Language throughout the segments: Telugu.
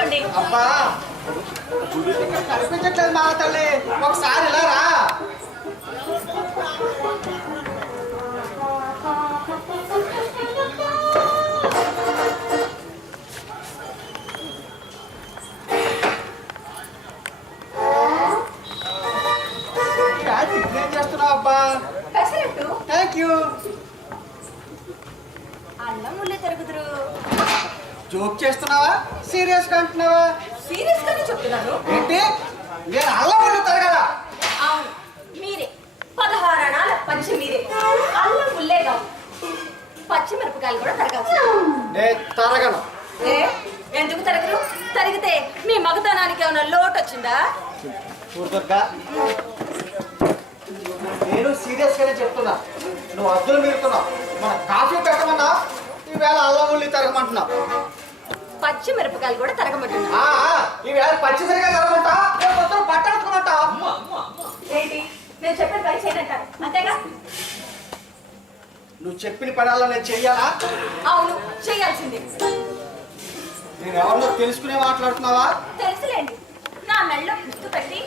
చూసుకోండి. అబ్బా కనిపించట్లేదు మా తల్లి, ఒకసారి ఇలా రా. ఏం చేస్తున్నావు అబ్బా? Pesarattu thank you. అల్లం ఉల్లి తరుగుదురు. జోక్ చేస్తున్నావా, సీరియస్ గా అంటున్నావా? సీరియస్ గానే చెప్తున్నాను. ఏంటి, నేను అల్లం ఉల్లి తరగదా? అవును, మీరే 16 అణాల పచ్చి మీరే. అల్లం ఉల్లే కాదు, పచ్చిమిరపకాయలు కూడా తరగాల్సి. నేను తరగను. ఏ ఎందుకు తరగరు? తరిగితే మీ మగతనానికి ఏమైనా లోటు వచ్చిందా? దుర్గా, నేను సీరియస్ గానే చెప్తున్నా, నువ్వు అద్దులు మీరుతున్నావు. మన కాఫీ పెట్టమన్నా ఈవేళ అల్లం ఉల్లి తరగమంటున్నావు. పచ్చి మిరపకాయలు కూడా తరగమంటున్నా. ఈవేళ పచ్చిసరిగా తరగమంటా, మొత్తం పట్టడుకోమంటా. ఏంటి, నేను చెప్పిన పని చేయనంటారు అంతేగా? నువ్వు చెప్పిన పనాల్లో నేను చెయ్యాలా? అవును, చేయాల్సిందే. నేను ఎవరినో తెలుసుకునే మాట్లాడుతున్నావా? తెలుసులేండి, నా మెళ్ళో పుస్తు పెట్టి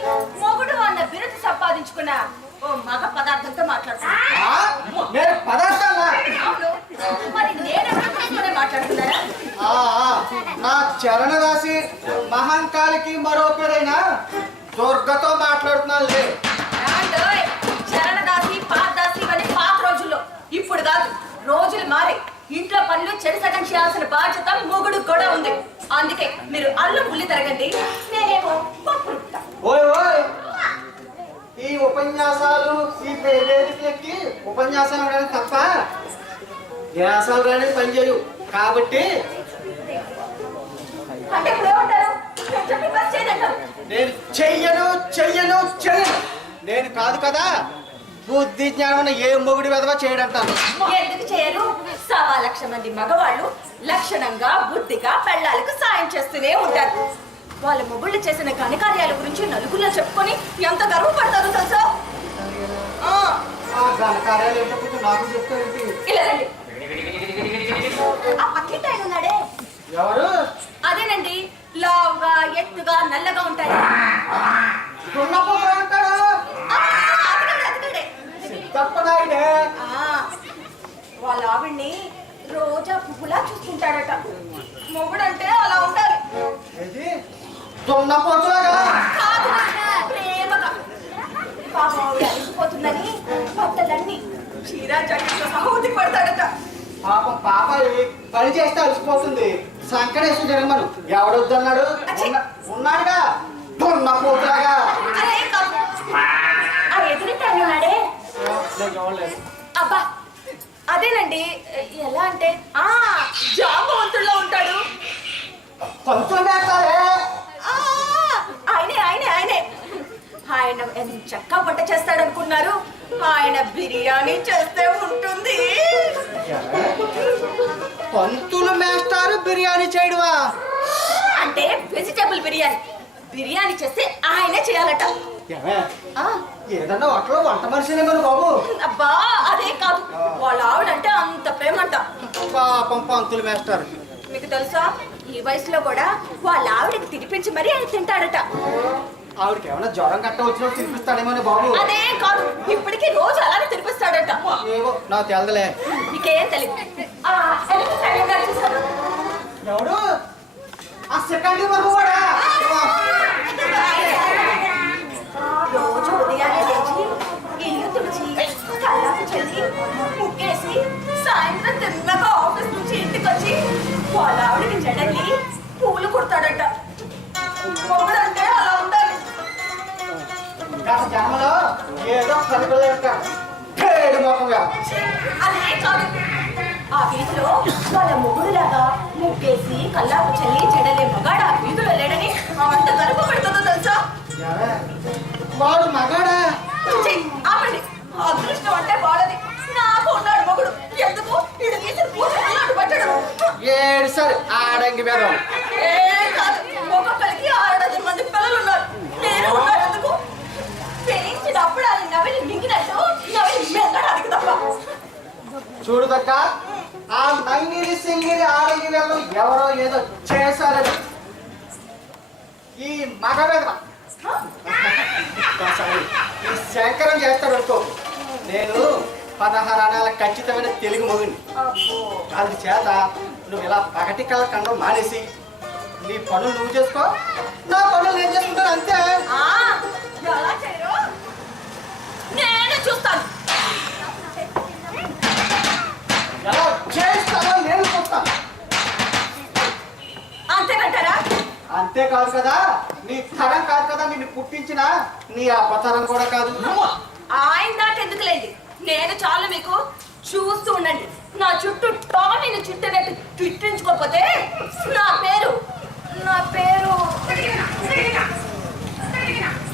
మొగుడు అన్న బిరుదు సంపాదించుకున్న ఓ మగ పదార్థంతో మాట్లాడుతున్నా. నేను పదార్థాలా? అవును, మరి నేనెవరితోనే మాట్లాడుతున్నారా? నా చరణ రాశి మహంకాళికి మరో పేరైన దుర్గతో మాట్లాడుతున్నాను. లే చరణదాసి పాదాసి ఇవన్నీ పాత రోజుల్లో, ఇప్పుడు కాదు. రోజులు మారే, ఇంట్లో పనులు చెడుసగం చేయాల్సిన బాధ్యత మొగుడు కూడా ఉంది. అందుకే మీరు అల్లం ఉల్లి తరగండి, నేనేమో పప్పు రుబ్బుతా. ఓయ్ ఓయ్, ఈ ఉపన్యాసాలు ఈ వేదికలకి ఉపన్యాసాలు అవడానికి తప్ప వ్యాసాలు రాని పని చేయు. కాబట్టి అంటే ఇప్పుడు ఏమంటారు? నేను చెప్పిన పని చేయదంటారు. నేను చెయ్యను చెయ్యను చెయ్యను. నేను కాదు కదా, బుద్ధి జ్ఞానం ఏ మొగుడి విధవా చేయడంటాను. ఎందుకు చేయరు? 1,00,000 మంది మగవాళ్ళు లక్షణంగా బుద్ధిగా పెళ్ళాలకు సాయం చేస్తూనే ఉంటారు. వాళ్ళ మొగుళ్ళు చేసిన ఘనకార్యాల గురించి నలుగురిలో చెప్పుకొని ఎంత గర్వపడతారో తెలుసా? ఘనకార్యాలు ఏంటో నాకు చెప్తారేంటి? ఇలా రండి. ఆ పక్కింటి ఆయన ఉన్నాడే, ఎవరు? అదేనండి, లావుగా ఎత్తుగా నల్లగా ఉంటాడు. తప్పనాయుడే. వాళ్ళ ఆవిడ్ని రోజా పువ్వులా చూసుకుంటాడట. మొగుడంటే అలా ఉండాలి. కాదు నాన్న, ప్రేమగా. పాపం ఆవిడ అలిసిపోతుందని బట్టలన్నీ చీరా జట్టుతో సహూతి పడతాడట. పాపం పాప పని చేస్తే అలసిపోతుంది. సంకటేశ్వర జగన్మను ఎవడొద్దన్నాడు? ఉన్నాడుగా దున్నపోతులాగా. ఆ ఎదురింటాడు ఉన్నాడే, అబ్బా అదేనండి. ఎలా అంటే జాంబవంతుల్లో ఉంటాడు. ఆయనే ఆయనే ఆయనే ఆయన చక్కగా వంట చేస్తాడు అనుకున్నారు. ఆయన బిర్యానీ చేస్తే ఉంటుంది. పంతులు మేస్తారు బిర్యానీ చేయడమా? అంటే వెజిటబుల్ బిర్యానీ. బిర్యానీ చేస్తే ఆయనే చేయాలట. ఏదన్నా అట్లా వంట మనిషినే కదా బాబు. అబ్బా అదే కాదు, వాళ్ళ ఆవిడంటే అంత ప్రేమంట. పాపం పంతులు మేస్తారు. మీకు తెలుసా, ఈ వయసులో కూడా వాళ్ళ ఆవిడకి తినిపించి మరీ ఆయన తింటాడట. ఆవిడకి ఏమైనా జ్వరం గట్ట వచ్చినప్పుడు తినిపిస్తాడేమో బాబు. అదే కాదు, ఇప్పటికీ రోజు అలానే తినిపిస్తాడట. ఏవో నాకు తెలదలే. నీకేం తెలియదు. ఎవడు? ఆ సెకండ్ వరకు కూడా రోజు ఉదయాన్నే లేచి ఇల్లు తుడిచి కళ్ళకు చల్లి ముగ్గేసి సాయంత్రం తిన్నగా ఆఫీస్ నుంచి ఇంటికి వచ్చి వాళ్ళ ఆవిడకి జడల్లి పూలు కుడతాడట. మొగుడంటే అలా ఉండాలి. జన్మలో ఏదో పనిపిల్లడు మొక్కగా. అదే కాదు, ఆ వీధిలో వాళ్ళ మొగుడులాగా ముగ్గేసి కళ్ళాపు చల్లి జడలే మగాడు ఆ వీధిలో లేడని అంత గర్వ పెడుతుందో తెలుసా? వాడు మగాడా? ఆపండి, అదృష్టం అంటే వాళ్ళది. నాకు ఉన్నాడు మొగుడు. ఎందుకు ఇది తీసిన పూజలు పట్టడం? ఏడు సరే ఆడంగి వేదం. ఏ కాదు, ఒక్కొక్కరికి 6 మంది పిల్లలు ఉన్నారు. నేను ఉన్నాడు ఎందుకు? పెరించినప్పుడు అది నవిలి మింగినట్టు నవిలి మెల్లడానికి తప్ప. చూడు దక్క, ఆ నంగిరి సింగిరి ఆడంగి వేదం ఎవరో ఏదో చేశారని ఈ మగ వెధవ సారీ ఈ శంకరం చేస్తాడు అనుకో. నేను 16 అనాల ఖచ్చితమైన తెలుగు మొగుని. అందుచేత నువ్వు ఇలా పగటి కళ కండం మానేసి నీ పనులు నువ్వు చేసుకో, నా పనులు నేను చేసుకుంటాను అంతే. ఎలా చేయరు నేను చూస్తాను. ఎలా చేస్తానో నేను చూస్తాను. అంతేనంటారా? అంతేకాదు కదా, నీ తరం కాదు కదా నిన్ను పుట్టించిన నీ అపతరం కూడా కాదు. ఆయన దాకా ఎందుకులేండి, నేను చాలు మీకు. చూస్తూ ఉండండి, నా చుట్టూ టామీని చుట్టేటట్టు చుట్టించుకోకపోతే నా పేరు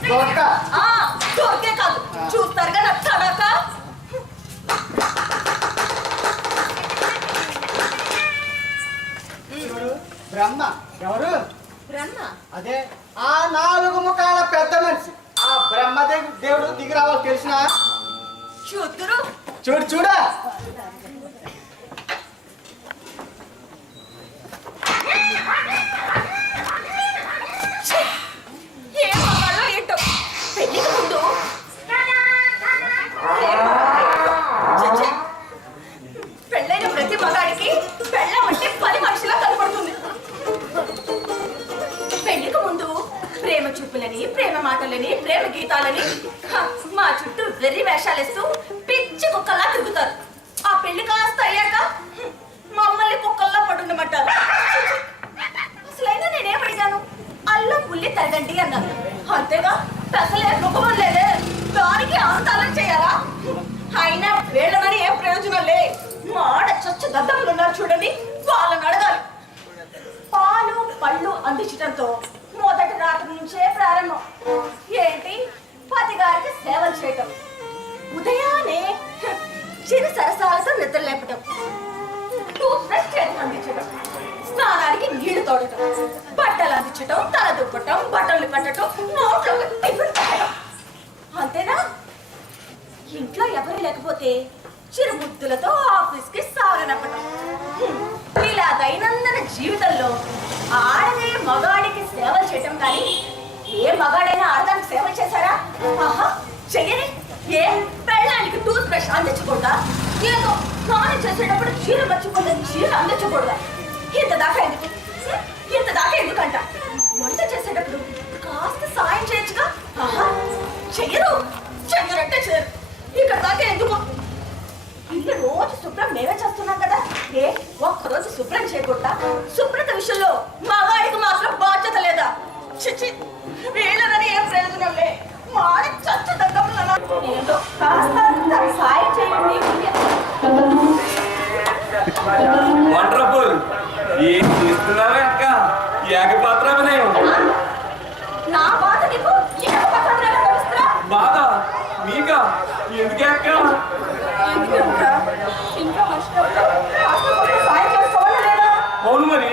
దొరక. దొరికే కాదు, చూస్తారుగా నా తడాక. చూడు బ్రహ్మ ఎవరు? బ్రహ్మ అదే ఆ 4 ముఖాల పెద్ద మనిషి, ఆ దేవుడు దిగి రావాలి తెలిసిన. చూతురు చూడు చూడా. ఏ మగాళ్ళో ఏంటో పెళ్లికి ముందు పెళ్ళైన ప్రతి మగాడికి పెళ్ళం అంటే 10 మనిషిలా కనపడుతుంది. పెళ్లికి ముందు ప్రేమ చూపులని, ప్రేమ మాటలని, ప్రేమ గీతాలని మా చుట్టూ వెర్రి వేషాలేస్తూ పిచ్చి కుక్కల్లా తిరుగుతారు. ఆ పెళ్లి కాస్త అయ్యాక మమ్మల్ని కుక్కల్లా పడుండమంటారు. అసలైనా నేనేం అడిగాను? అల్లం ఉల్లి తరగండి అన్నాను. అంతేగా అసలే ముఖం లేదే, దానికి ఆంతాలం చేయాలా? అయినా వేళ్ళమని ఏం ప్రయోజనం లే. మాడ చచ్చు దద్దములు ఉన్నారు చూడండి, వాళ్ళని అడగాలి. పాలు పళ్ళు అందించడంతో మొదటి రాత్రి నుంచే ప్రారంభం. ఏంటి? పతి గారికి సేవలు చేయటం, ఉదయాన్నే చిరు సరసాలతో నిద్ర లేపటం, టూత్ బ్రష్ చేతికి అందించడం, స్నానానికి నీళ్లు తోడటం, బట్టలు అందించటం, తల దుప్పటం, బట్టలు కట్టడం, నోట్లో టిఫిన్ పెట్టడం. అంతేనా? ఇంట్లో ఎవరు లేకపోతే చిరుముద్దులతో ఆఫీస్కి సాగనప్పటం. ఇలా దైనందిన జీవితంలో ఆడదే మగాడికి సేవలు చేయటం కానీ ఏ మగాడైనా ఆడదానికి సేవలు చేశారా? ఆహా, చెయ్యని. ఏ పెళ్ళానికి టూత్ బ్రష్ అందించకూడదా? ఏదో స్నానం చేసేటప్పుడు చీర మర్చిపోతే చీర అందించకూడదా? ఇంత దాకా ఎందుకంట? వంట చేసేటప్పుడు కాస్త సాయం చేయొచ్చుగా? ఆహా, చెయ్యరంటే చేయరు. ఇక్కడ దాకా ఎందుకు? ఇల్లు రోజు శుభ్రం మేమే చేస్తున్నాం కదా, ఏ ఒక్కరోజు శుభ్రం చేయకూడదా? శుభ్రత విషయంలో మగాడికి మాత్రం బాధ్యత లేదా? చిచి, వీళ్ళని ఏం ప్రయోజనం లే. మాడి చచ్చు ఏదో కాస్త సాయం చేయండి. వండర్ఫుల్. ఏం చేస్తున్నావే అక్క? ఏకపాత్రమనేయం. నా బాధ నీకు ఏకపాత్రమనేలా తెలుస్తుందా? బాధ మీకా? ఎందుకే అక్క? ఇంట్లో సాయం చేసుకోవాలి లేదా? అవును మరి.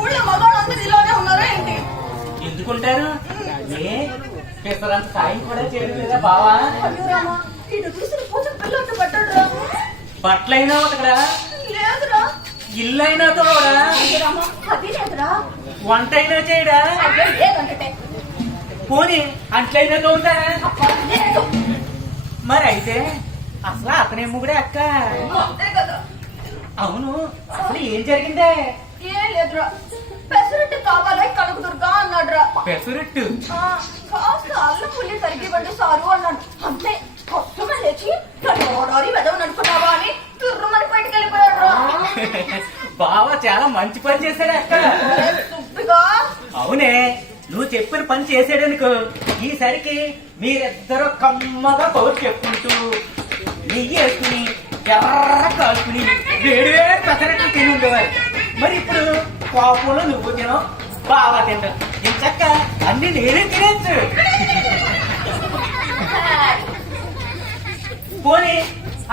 ఊళ్ళో మగాళ్ళందరూ ఇలానే ఉన్నారా ఏంటి? ఎందుకుంటారు? ఏ పెసరంత సాయం కూడా చేయడం లేదా బావా? ఇటు చూసిన పూజకు పిల్లలతో పట్టాడురా. బట్టలైనా ఒకరా, లేదురా. ఇల్లు అయినా తోడా, అది లేదురా. వంట అయినా చేయడా, లేదంటే పోనీ అంట్లయినా తోముతారా? లేదు. మరి అయితే అసలు అతనే ముగుడే అక్క. అంతే కదా. అవును, అసలు ఏం జరిగిందే? ఏం లేదురా, పెసరట్టు కావాలా కలుగుదురుగా అన్నాడురా. పెసరట్టు కాస్త అల్లం పుల్లి తరిగివ్వండి సారు అన్నాడు. అంతే. కొత్తగా లేచి ఓడారి వెదవని అనుకున్నావా అని తుర్రమని బయటకు వెళ్ళిపోయాడు. బావ చాలా మంచి పని చేశాడు అక్క. సుబ్బిగా అవునే, నువ్వు చెప్పిన పని చేసాడనుకో, ఈసరికి మీరిద్దరూ కమ్మగా పౌరు చెప్పుకుంటూ నెయ్యి వేసుకుని ఎర్ర కాల్చుకుని వేడి వేడి పెసరట్లు తిని ఉండేవారు. మరి ఇప్పుడు కోపంలో నువ్వు తినవు, బాగా తింటావు. ఇంచక్క అన్ని నేనే తినేచ్చు. పోనీ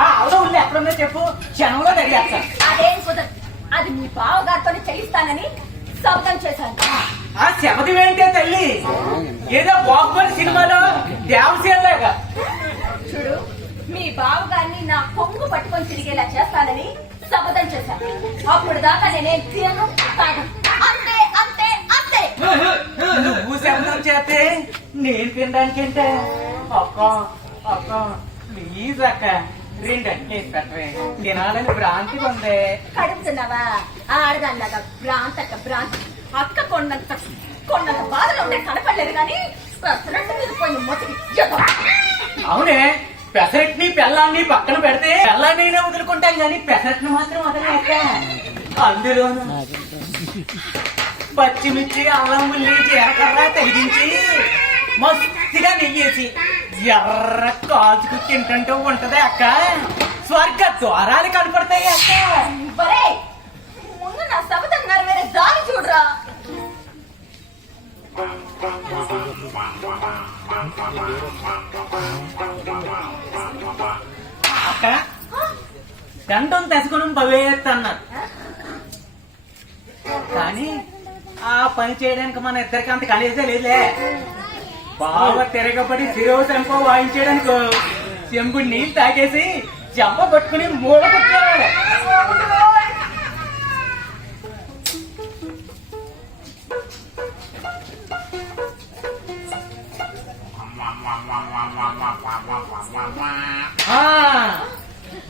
ఆ ఆవుల ఉల్లి ఎక్కడుందో చెప్పు, క్షణంలో తగిలేస్తా. అదేం కుదరదు. అది మీ బావగారితో చేయిస్తానని శబ్దం చేశాను. ఆ శబది ఏంటే తల్లి, ఏదో బాహుబలి సినిమాలో దేవసేనలాగా. చూడు, మీ బావగారిని నా కొంగు పట్టుకొని తిరిగేలా చేస్తానని శపథం చేశాను. అప్పుడు దాకా నేనేం తినను తాగను. అంతే అంతే అంతే. చేస్తే నేను తినడానికి అంటే అక్క అక్క ప్లీజ్ అక్క రెండు అట్లేసి పెట్టవే తినాలని భ్రాంతి ఉంది. కడుపుతున్నావా ఆడదానిలాగా భ్రాంతక్క భ్రాంతి. అక్క కొండంత బాధలు ఉంటే కనపడలేదు కానీ పెసరట్టు మీద పోయి మొదటి అవునే పెసరట్ని పెళ్ళాన్ని పక్కన పెడితే పెళ్ళాన్నైనా వదులుకుంటాం కానీ పెసరట్ని మాత్రం వదలేక. అందులోను పచ్చిమిర్చి అల్లం ఉల్లి జీలకర్ర తగిలించి మస్తుగా నెయ్యేసి ఎర్ర కాచుకు తింటుంటూ ఉంటది అక్క. స్వర్గ ద్వారాలు కనపడతాయి అక్క. బరే ముందు నా సబతన్నారు వేరే దారి చూడరా. అక్క దండం తెసుకుని భవేత్తన్నారు కానీ ఆ పని చేయడానికి మన ఇద్దరికి అంత కలిసే లేదులే. బాగా తిరగబడి శిరో చెంప వాయించేయడానికి చెంబుడు నీళ్ళు తాగేసి చెంప పట్టుకుని మూల కొట్టుకోవాలి.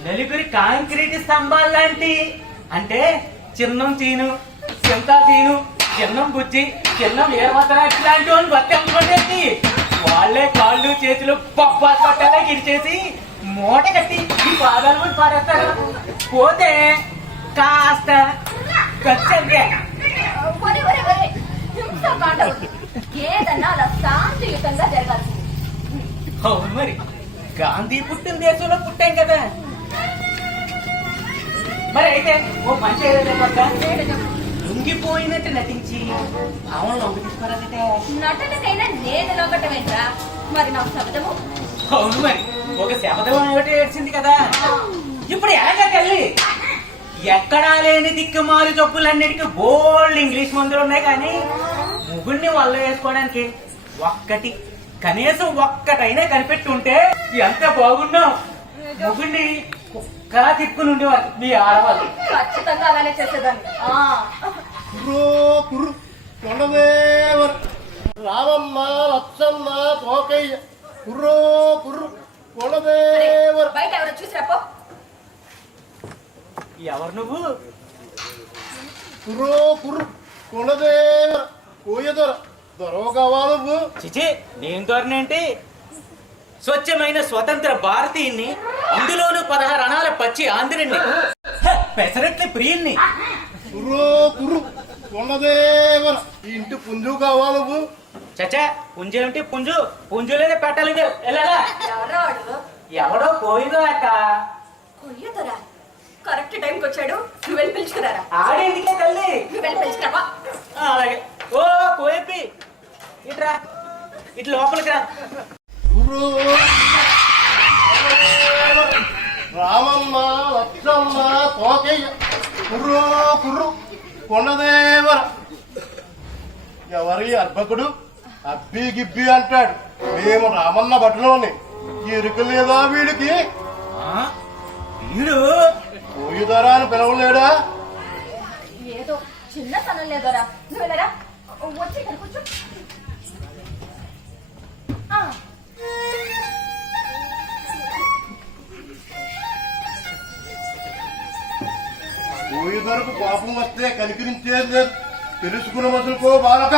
నలుగురి కాంక్రీట్ స్తంభాలు లాంటి అంటే చిన్నం చీను చింతా చీను చిన్నం బుజ్జి చిన్నం ఏమతరాటి లాంటి వాళ్ళు బతకనుకోండి. వాళ్ళే కాళ్ళు చేతులు పప్పాలు పట్టాలా గిరిచేసి మూట కట్టి ఈ పాదాలు ముందు పాడేస్తారు. పోతే కాస్త ఖర్చంటే ఏదన్నా అలా శాంతియుతంగా జరగాల్సింది. అవును మరి గాంధీ పుట్టిన దేశంలో పుట్టాం కదా. మరి అయితే ఓ పని చేయలేదు లొంగిపోయినట్టు నటించి భావన లొంగి తీసుకోరాలంటే నటనకైనా నేను లోకటమేంట్రా మరి నా శబ్దము. అవును మరి ఒక శబదం ఒకటి ఏడ్చింది కదా. ఇప్పుడు ఎలాగా తల్లి ఎక్కడా లేని దిక్కుమాలు జబ్బులన్నిటికీ బోల్డ్ ఇంగ్లీష్ మందులు ఉన్నాయి కానీ ముగుడిని వల్ల వేసుకోవడానికి ఒక్కటి కనీసం ఒక్కటైనా కనిపెట్టి ఉంటే ఎంత బాగున్నావు. ముగుడిని కుక్కలా తిప్పుకుని ఉండేవారు మీ ఆడవాళ్ళు. ఖచ్చితంగా అలానే చేసేదాన్ని. రామమ్మ లచ్చమ్మ పోకయ్య కుర్రో కుర్రు కొనదేవర్. బయట ఎవరో చూసిరాపో. ఎవరు నువ్వు? కుర్రో కుర్రు కొనదేవర్ పోయేదొర దొరవ కావాలి నువ్వు. చిచి నేను దొరనేంటి? స్వచ్ఛమైన స్వతంత్ర భారతీయుణ్ణి, అందులోనూ 16 అణాల పచ్చి ఆంధ్రుణ్ణి, పెసరట్ల ప్రియుణ్ణి. కుర్రో కుర్రు కొనదేవర్ ఇంటి పుంజు కావాలి నువ్వు. చచ్చా పుంజు ఏమిటి? పుంజు పుంజులేదే పెట్టలేదు. వెళ్ళాలా? ఎవరో వాడు. ఎవడో పోయిందో అక్క. కొయ్యదరా కరెక్ట్ టైంకి వచ్చాడు. నువ్వు వెళ్ళి పిలుచుకురారా. ఆడేందుకే తల్లి. నువ్వు వెళ్ళి పిలుచుకురావా. అలాగే. ఓ కోయపి ఇట్రా ఇట్లా లోపలికి రా. రామమ్మ లచ్చమ్మ తోకయ్య కుర్రో కుర్రు కొండదేవర. ఎవరి అర్భకుడు అబ్బి గిబ్బి అంటాడు. మేము రామన్న బట్టలోని ఎరుక లేదా వీడికి? వీడు పోయిదరా అని పిలవలేడా? ఏదో చిన్న తనం లేదోరా. నువ్వు వెళ్ళరా. వచ్చి ఇక్కడ కూర్చో. పోయిదరకు కోపం వస్తే కనికరించేది లేదు. తెలుసుకున్న మసులుకో బాలక.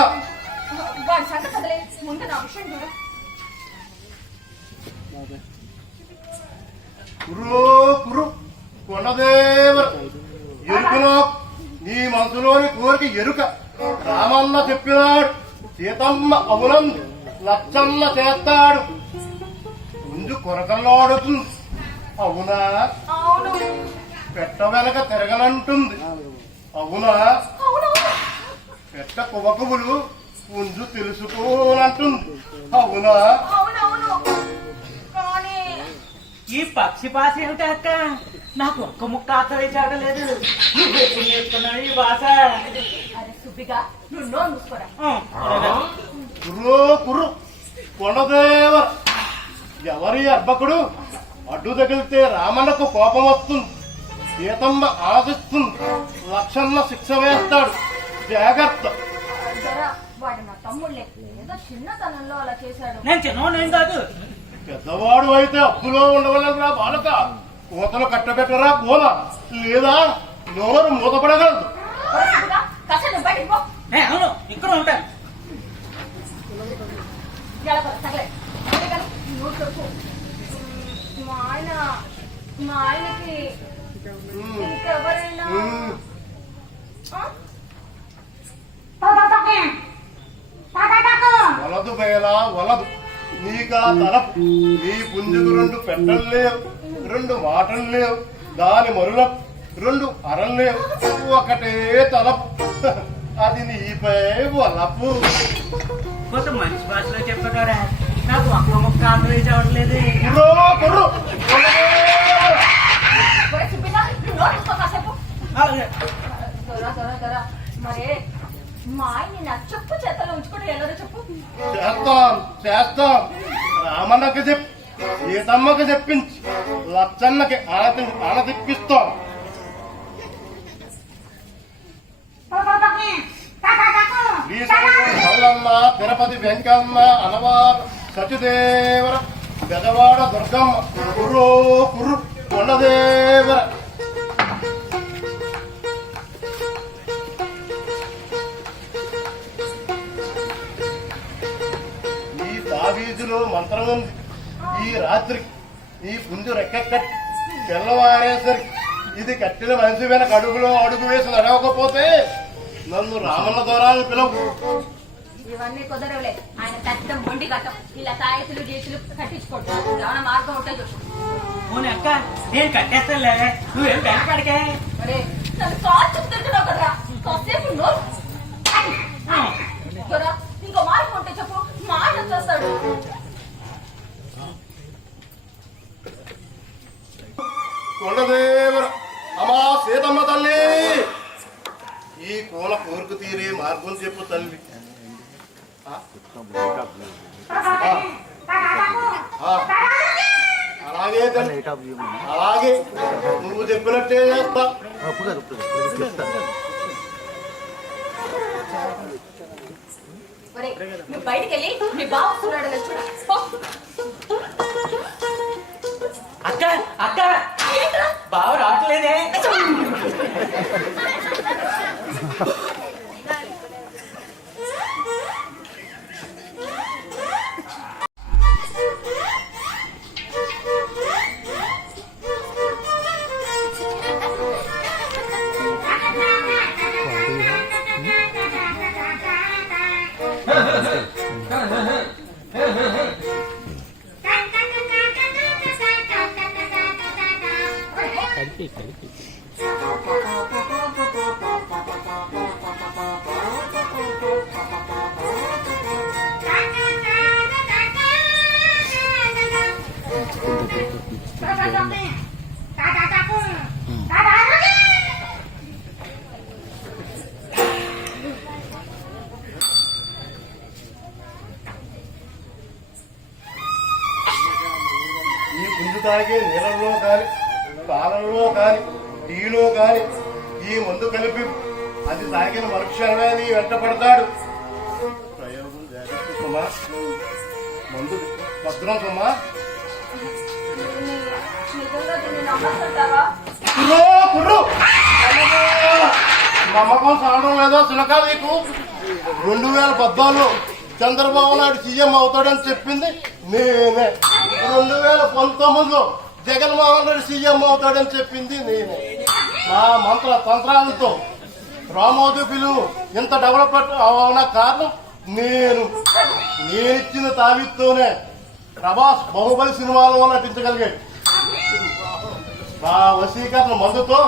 వాడి సంగతి కదలే. ముందు నా విషయం చూడు. కుర్రో కుర్రు కొండదేవర ఎరుకలో నీ మనసులోని కోరిక ఎరుక. రామన్న చెప్పినాడు, సీతమ్మ అవునంది, లచ్చన్న చేస్తాడు. ముందు కొరకల్లాడుతుంది అవునా? అవును. పెట్ట వెనక తిరగనంటుంది అవునా? అవునవును. పెట్ట కువకువులు పుంజు తెలుసుకోనంటుంది అవునా? అవునవును. కానీ ఈ పక్షి భాష ఏమిటి అక్క? నాకు ఒక్క ముక్క అర్థం లేదు. నువ్వు ఎప్పుడు నేర్చుకున్నావు ఈ భాష? అరే సుబ్బిగా నువ్వు నోరు మూసుకోరా. కుర్రో కుర్రు కొండదేవర. ఎవరి అర్భకుడు అడ్డు తగిలితే రామన్నకు కోపం వస్తుంది, సీతమ్మ ఆశిస్తుంది, లక్షన్న శిక్ష వేస్తాడు. జాగ్రత్త. దొరా వాడు నా తమ్ముళ్ళే. ఏదో చిన్నతనంలో అలా చేశాడు. నేను చిన్నవాడు ఏం కాదు. పెద్దవాడు అయితే అప్పులో ఉండవలరా బాలక. కోతలు కట్టబెట్టరా పోల, లేదా నోరు మూతపడగలదు. కాస్త నువ్వు బయటికి పో. అవును, ఇక్కడ ఉంటాను. ఎలా పో, తగలే. అంతేగాని నువ్వు చెప్పు. మా ఆయనకి ఇంకెవరైనా వలదు బేలా వలదు. నీకా తలపు నీ పుంజుకు 2 పెట్టలు లేవు, 2 మాటలు లేవు, దాని మరుల 2 అరలు లేవు, ఒకటే తలపు. అది నీపై వలపు. కొంత మనిషి భాషలో చెప్పారా, నాకు ఒక్క ముక్క ఆంధ్రలో చదవట్లేదు. కాసేపు మరే మా ఆయన్ని నా చెప్పు చేతలో ఉంచుకుంటే ఎలా చెప్పు. చేస్తాం. రామన్నకి చెప్పి, సీతమ్మకి చెప్పించి, లచ్చన్నకి ఆనతిప్పిస్తాం. మల్లమ్మ, తిరుపతి వెంకమ్మ, అనవారు సచిదేవర, బెదవాడ దుర్గమ్మ, కుర్రో కుర్రు కొండదేవర. ఈ తావీజులో మంత్రం ఉంది. ఈ రాత్రికి ఈ పుంజు రెక్క కట్టి తెల్లవారేసరికి ఇది కట్టిన మనిషి వెనక అడుగు వేసి నడవకపోతే నన్ను రామన్న దొరాలని పిలవు. ఇవన్నీ కుదరవులే. ఆయన పెద్ద మొండి కట్టం. ఇలా తాయెత్తులు గీసులు కట్టించుకోండి. ఏమైనా మార్గం ఉంటే చూసు. అవును అక్క, నేను కట్టేస్తానులే, నువ్వేం వెనకడికే. అరే నన్ను కాల్ చెప్తుంటున్నావు కదరా, కాసేపు నోరు. ఇంకో మార్గం ఉంటే చెప్పు, మా ఆయన వచ్చేస్తాడు. కొండదేవర, అమ్మా సీతమ్మ తల్లి, ఈ కోల కోరుకు తీరే మార్గం చెప్పు తల్లి. అలాగే తల్లి, అలాగే నువ్వు చెప్పినట్టే చేస్తా. నువ్వు బయటికి వెళ్ళి మీ బాబు వస్తున్నాడు చూడ. అక్క అక్క, బావ రావట్లేదే. ఈ పుంజు తాగే నీళ్ళల్లో కాని, పాలల్లో కాని, టీలో కాని ఈ మందు కలిపి అది తాగిన మరుక్షణమే నీ వెంట పడతాడు. ప్రయోగం జాగ్రత్త సుమా, మందు భద్రం సుమా. నమ్మకం సాగడం లేదో చిలక నీకు. 2014 చంద్రబాబు నాయుడు సీఎం అవుతాడని చెప్పింది నేనే. 2019 జగన్మోహన్ రెడ్డి సీఎం అవుతాడని చెప్పింది నేనే. నా మంత్ర తంత్రాలతో రామోజీ పిలువు ఇంత డెవలప్మెంట్ అవన కారణం నేనిచ్చిన తావిత్తోనే ప్రభాస్ బాహుబలి సినిమాలో నటించగలిగాడు. నా వశీకరణ మందుతో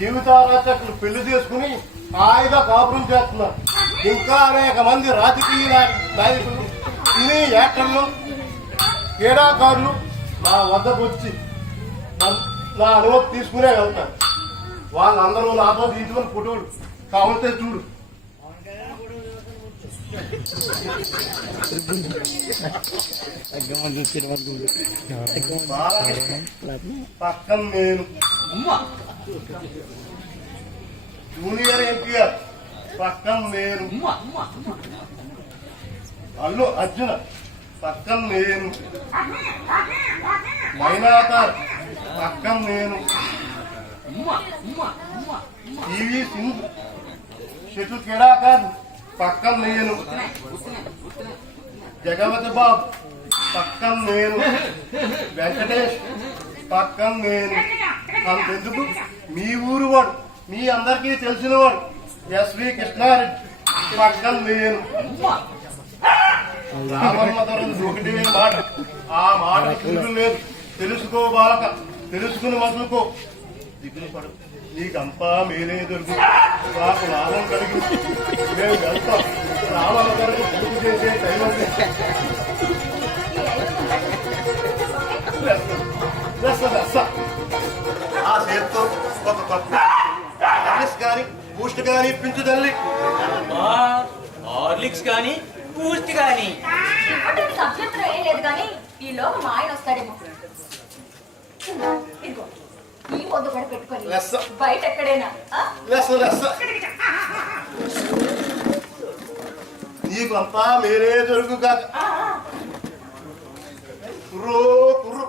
జీవితారాచకులు పెళ్లి చేసుకుని హాయిగా కాపురం చేస్తున్నారు. ఇంకా అనేక మంది రాజకీయ నాయకులు, సినీ యాక్టర్లు, క్రీడాకారులు నా వద్దకు వచ్చి నా అనుమతి తీసుకునే వెళ్తారు. వాళ్ళందరూ నాతో తీసుకుని ఫోటోలు కావాలంటే చూడు. పక్కన నేను, జూనియర్ ఎన్టీఆర్ పక్కన నేను, అల్లు అర్జున పక్కన నేను, మైనాకర్ పక్కన నేను, టీవీ సింధు షెటు క్రీడాకార్ పక్కన నేను, జగవతి బాబు పక్కన నేను, వెంకటేష్ పక్కన నేను. అంతెందుకు మీ ఊరు వాడు, మీ అందరికీ తెలిసిన వాడు ఎస్వి కృష్ణారెడ్డి పక్కన నేను. రామన్న తరగతి ఒకటే మాట, ఆ మాట తిరుగు లేదు. తెలుసుకో బాలక, తెలుసుకుని మసులుకో. దిగులు పడు, నీకంతా మేలే దొరుకు, నాకు లాభం కలిగి మేము వెళ్తాం. రామన్న తరగతి పూర్తి చేసే టైం ఉంది. ఆ చేతితో ఒక కప్పు హార్లిక్స్ గాని బూస్ట్ గాని ఇప్పించు తల్లి. హార్లిక్స్ గాని బూస్ట్ గాని ఇవ్వడానికి అభ్యంతరం ఏం లేదు కానీ ఈ లోపు మా ఆయన వస్తాడేమో. ఇదిగో ఈ వద్దు కూడా పెట్టుకొని లెస్స. బయట ఎక్కడైనా ఆ? లెస్స లెస్స, నీకు అంతా మేరే దొరుకు కాక. ఆ, ఆ. కుర్రు కుర్రు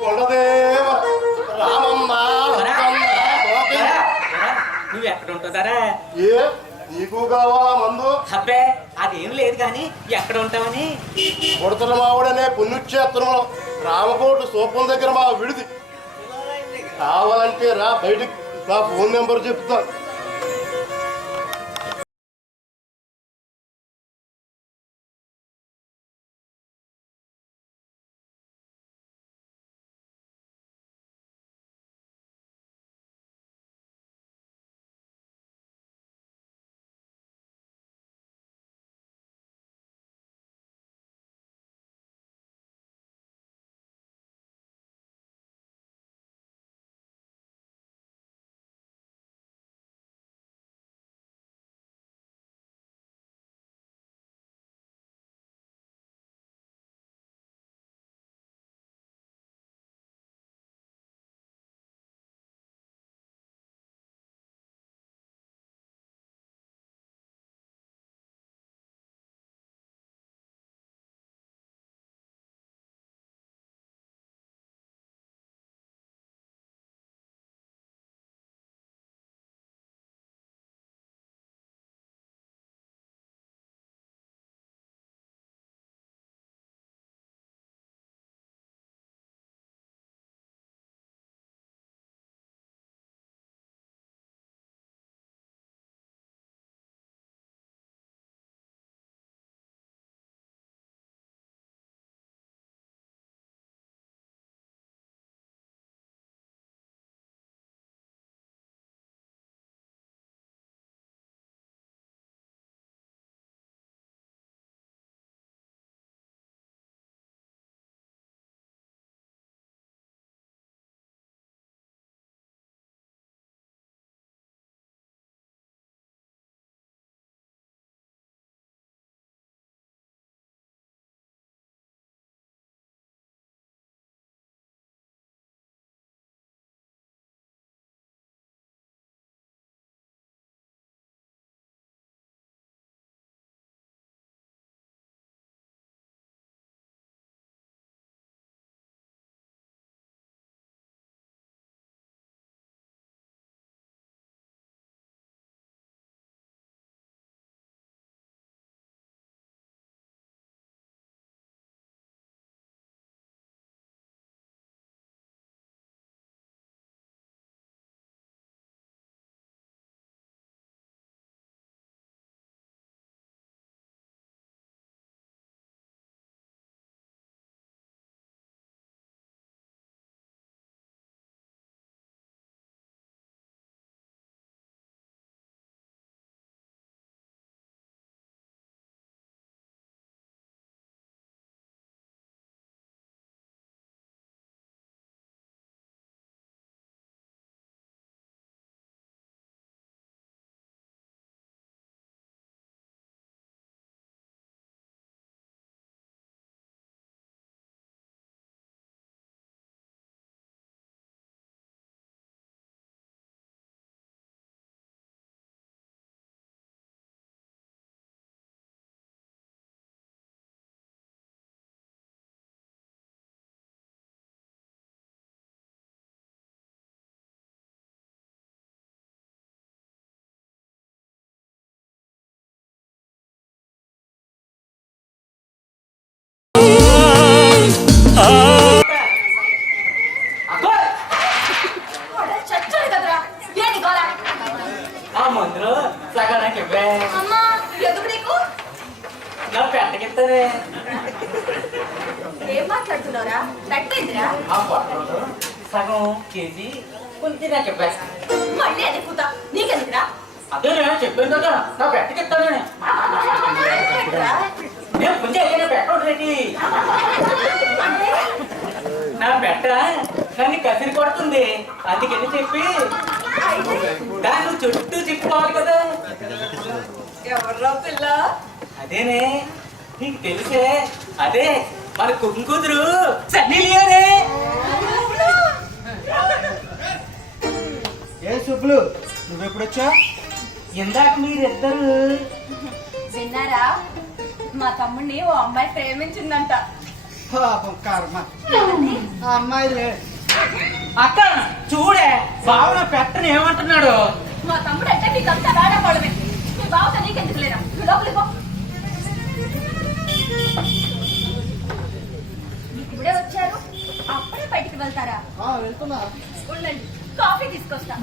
కొండదేవ రామమ్మ లక్కమ్మ, గోపి. నువ్వు ఎక్కడ ఉంటుందారా? ఏ నీకు కావాలా మందు? అబ్బే అదేం లేదు కానీ ఎక్కడ ఉంటావని. కొడుతున్న మావుడనే పుణ్యక్షేత్రంలో రామకోటి సోపం దగ్గర మా విడిది. కావాలంటే రా బయటికి, నా ఫోన్ నెంబర్ చెప్తాను. చెప్తానే. ఏం మాట్లాడుతున్నారా? పెట్టిందిరా సగం కేజీ కొంచెం నాకు చెప్పేస్తా. మళ్ళీ అది కూత నీకెందుకురా? అదే చెప్పాను కదా, నా పెట్ట చెప్తాను. పెట్టరా? నేను కొంచెం ఏదైనా పెట్టండి. నా పెట్ట నన్ను కసిరి కొడుతుంది, అందుకని చెప్పి దాన్ని చుట్టూ చిక్కుకోవాలి కదా. ఎవర్రా పిల్ల? అదేనే నీకు తెలిసే, అదే మన కుంకుదురు సన్నీలియోనే. ఏ సుబ్బులు నువ్వెప్పుడొచ్చా? ఇందాక మీరిద్దరు విన్నారా? మా తమ్ముడిని ఓ అమ్మాయి ప్రేమించిందంట. పాపం కర్మ. ఆ అమ్మాయి అక్క చూడే బావన పెట్టని ఏమంటున్నాడు. మా తమ్ముడు అంటే మీకంతా వేడపడమే. మీ బావతో నీకెందుకు లేరా? నువ్వు లోపలికి పో. ఇప్పుడే వచ్చారు, అప్పుడే బయటికి వెళ్తారా? వెళ్తున్నా. ఉండండి, కాఫీ తీసుకొస్తా.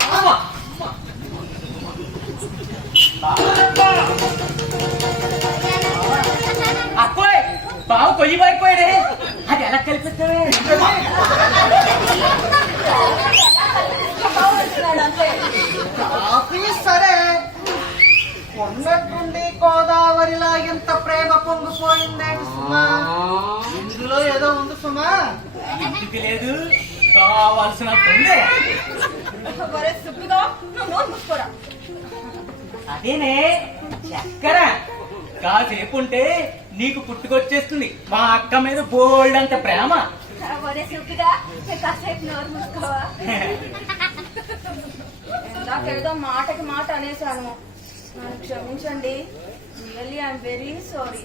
అక్కోయ్ బావ కొయ్యి పారిపోయాడే, అది ఎలా కలిపిస్తావే? కాఫీ సరే, ఉన్నట్టుండి గోదావరిలా ఇంత ప్రేమ పొంగిపోయిందేంటి సుమా? ఇందులో ఏదో ఉంది సుమా. ఇంటికి లేదు, కావాల్సిన పొందే. ఒరే సుబ్బుగా, నువ్వు నోరు మూసుకోరా. అదేనే చక్కెర కాసేపు ఉంటే నీకు పుట్టుకొచ్చేస్తుంది. మా అక్క మీద బోల్డ్ అంత ప్రేమ. ఒరే సుబ్బుగా, కాసేపు నోరు మూసుకోవా? నాకేదో మాటకి మాట అనేసాను, నన్ను క్షమించండి. Really I'm very sorry.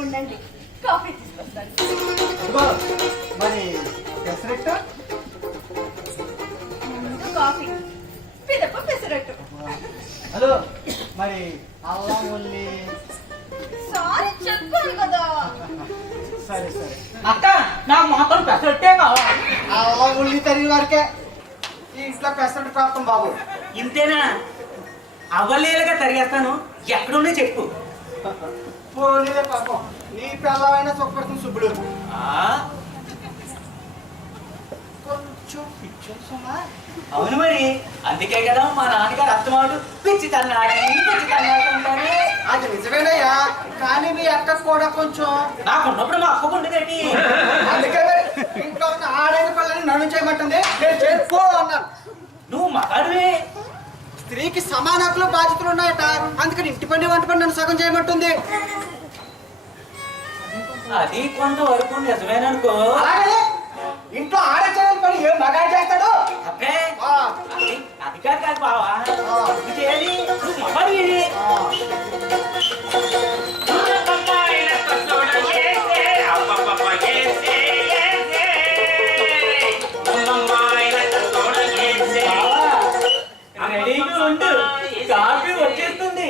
ఉండండి, కాఫీ తీసుకొస్తాను. ఇదిగో, మరి పెసరట్టు? ముందు కాఫీ, పిదప పెసరట్టు. హలో, మరి అల్లం ఉల్లి? సారీ చెప్పాను కదా. సరే సరే. అక్క నాకు మాత్రం పెసరట్టే కావాలి. అల్లం ఉల్లి తరిగి వరకే ఈ ఇంట్లో పెసరట్టు ప్రాప్తం బాబు. ఇంతేనా? అవలీలుగా తరిగేస్తాను, ఎక్కడున్నా చెప్పు. పోనీలే పాపం, నీ పిల్లవైనా సుఖపడుతుంది సుబ్బుడు. కొంచెం పిచ్చి సుమా. అవును మరి, అందుకే కదా మా నాన్నగారు అత్తమాడు పిచ్చి తన్నాడు అంటారు. అది నిజమేనయ్యా, కానీ మీ అక్క కూడా కొంచెం. నాకున్నప్పుడు మా అక్కకు ఉండేది. అందుకే మరి ఇంట్లో ఉన్న ఆడైన పిల్లని నన్ను చేయమంటుంది, నేను చేసుకో అన్నాను. నువ్వు మగాడివే. స్త్రీకి సమాన హక్కులు బాధ్యతలు ఉన్నాయట, అందుకని ఇంటి పని వంట పని నన్ను సగం చేయమంటుంది. అది కొంతవరకు నిజమేననుకో. అలాగే ఇంట్లో ఆడ చేయాలి పని ఏ మగాడు చేస్తాడు? అబ్బే, ఆ, అది కాదు బావా, ఇది చేయాలి. నువ్వు మగాడివి. రెడీగా ఉండు, కాఫీ వచ్చేస్తుంది.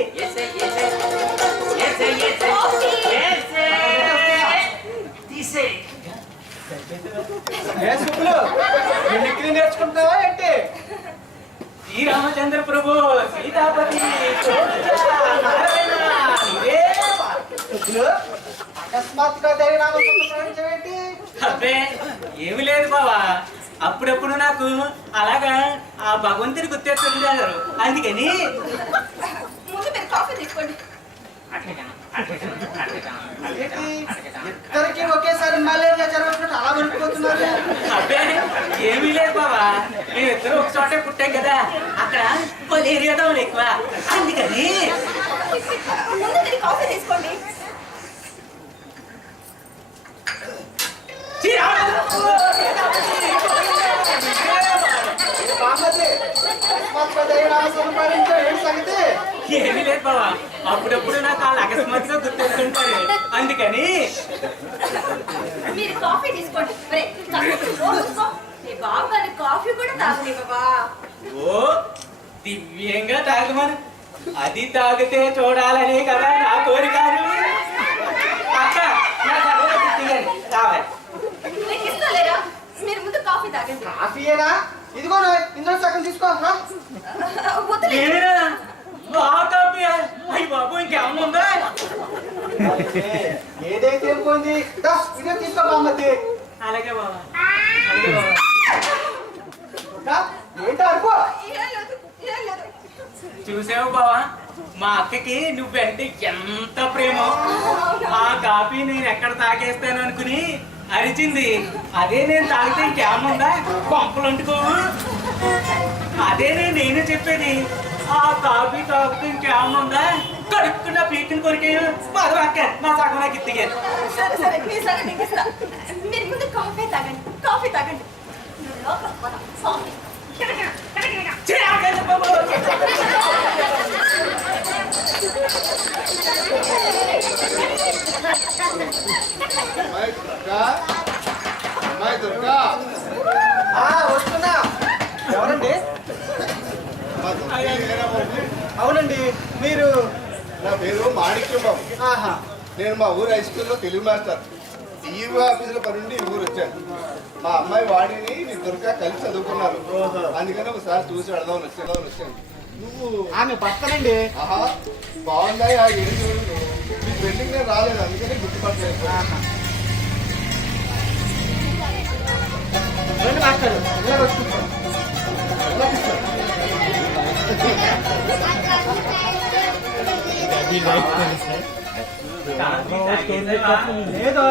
ఏ సుబ్బులు, ఎన్నికలు నేర్చుకుంటావా ఏంటి? శ్రీరామచంద్ర ప్రభు, సీతాపతి, సుబ్బులు, అకస్మాత్తుగా దేవినామం ఏంటి? అబ్బే ఏమి లేదు బావా, అప్పుడప్పుడు నాకు అలాగా ఆ భగవంతుని గుర్తెచ్చుకుంటారు, అందుకని. ముందు మీరు కాఫీ తీసుకోండి. ఇద్దరికి ఒకేసారి మలేరియా జరగకుండా అలా వణికిపోతున్నారు. అబ్బే ఏమీ లేదు బావా, మేమిద్దరు ఒక చోటే పుట్టాం కదా, అక్కడ మలేరియా దోమలు ఎక్కువ, అందుకని. ముందు మీరు కాఫీ తీసుకోండి. ఏమీ లేదు బావా, అప్పుడప్పుడు నాకు వాళ్ళు అకస్మాత్తుగా గుర్తొస్తుంటారు, అందుకని. మీరు కాఫీ తీసుకోండి. ఒరే, కాసేపు నోరు మూసుకో. మీ బాబు గారి కాఫీ కూడా తాగని బాబా. ఓ దివ్యంగా తాగమను, అది తాగితే చూడాలని కదా నా కోరిక. అక్క నా సర్వీస్ దిగండి, రావాలి. మీకు ఇస్తలేరా? మీరు ముందు కాఫీ తాగండి. కాఫీయేనా? ఇదిగో ఇందులో సగం తీసుకోవాలా? వదిలే. ఏమిరా ఆ కాఫీ? అయ్యి బాబు ఇంకేమన్నా ఉందా? ఏదైతే ఏం పోయింది దా, ఇదే తీసుకో బామ్మతి. అలాగే బాబా, అలాగే బాబా. దా, ఏంటో అనుకో. చూసావు బావా, మా అక్కకి నువ్వంటే ఎంత ప్రేమో. ఆ కాఫీ నేను ఎక్కడ తాగేస్తాను అనుకుని అరిచింది. అదే నేను తాగితే ఇంకేమన్నా కొంపలంటుకోవు. అదే నేను చెప్పేది, ఆ కాఫీ తాగితే ఇంకేమన్నా కడుక్కున్న పీకిని కొరికే మరో అక్క నా సగం నాకు ఇత్తిగాను. సరే సరే మీ సరే నీకు ఇస్తా. మీరు ముందు కాఫీ తాగండి, కాఫీ తాగండి. లోపల పద, కాఫీ. అమ్మాయి దుర్గా, అమ్మాయి దుర్గా. వస్తున్నా. ఎవరండి? మా దుర్గా ఏరా బాబు? అవునండి, మీరు? నా పేరు మాణిక్యం బాబు. ఆహా, నేను మా ఊరు హై స్కూల్లో తెలుగు మాస్టర్. ఈవో ఆఫీసులో పని నుండి ఈ ఊరు వచ్చాను. మా అమ్మాయి వాడిని నీ దుర్గా కలిసి చదువుకున్నారు. అందుకని ఒకసారి చూసి వెళదామని వచ్చాను. నువ్వు ఆమె భర్తనండి. ఆహా, బాగున్నాయి ఆ ఏడు. నీ పెళ్ళికి నేను రాలేదు, అందుకని గుర్తుపట్టలేదు. రండి మాస్టర్, ఇలా వస్తున్నాను. లేదో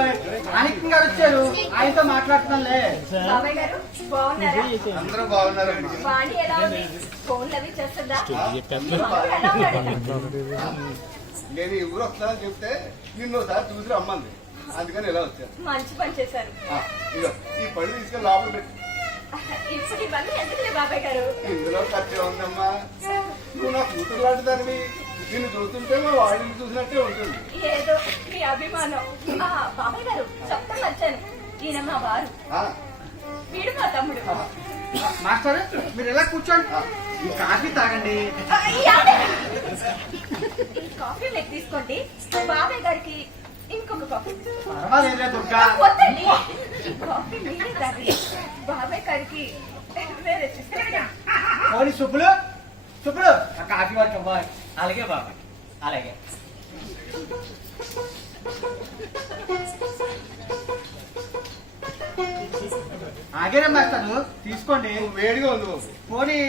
స్థానికంగా వచ్చారు, ఆయనతో మాట్లాడుతున్నానులే. బాబాయ్ గారు బాగున్నారా? అందరూ బాగున్నారండి. వాణి ఎలా ఉంది? ఫోన్లు అవి చేస్తుందా? అందరూ ఎలా ఉన్నాడండి? నేను ఈ ఊరు వస్తానని చెప్తే నిన్ను ఒకసారి చూసి రమ్మంది, అందుకని ఇలా వచ్చాను. మంచి పని చేశారు. ఇదిగో ఈ పళ్ళు తీసుకెళ్ళి లోపల పెట్టి. ఇప్పుడు ఇవన్నీ ఎందుకులే బాబాయ్ గారు? ఇందులో ఖర్చు ఉందమ్మా. నువ్వు నా కూతురు లాంటి దానివి. నిన్ను చూస్తుంటే మా వాడిని చూసినట్టే ఉంటుంది. ఏదో మీ అభిమానం. బాబాయ్ గారు చెప్తాను వచ్చాను. ఈయన మా వారు, వీడు మా తమ్ముడు. మాస్టర్, మీరు ఇలా కూర్చోండి, ఈ కాఫీ తాగండి. ఈ కాఫీ మీకు తీసుకోండి. బాబాయ్ గారికి ఇంకొక కాఫీ. పర్వాలేదులే దుర్గా. వద్దండి, ఈ కాఫీ మీరే తాగండి. బాబాయ్ గారికి వేరే తీసుకుంటా. పోనీ సుబ్బులు, సుబ్బులు ఆ కాఫీ వాడికి ఇవ్వాలి. అలాగే బాబా, అలాగే. ఆగేనా మాస్టర్, తీసుకోండి. నువ్వు వేడిగా ఉంది బాబు. పోనీ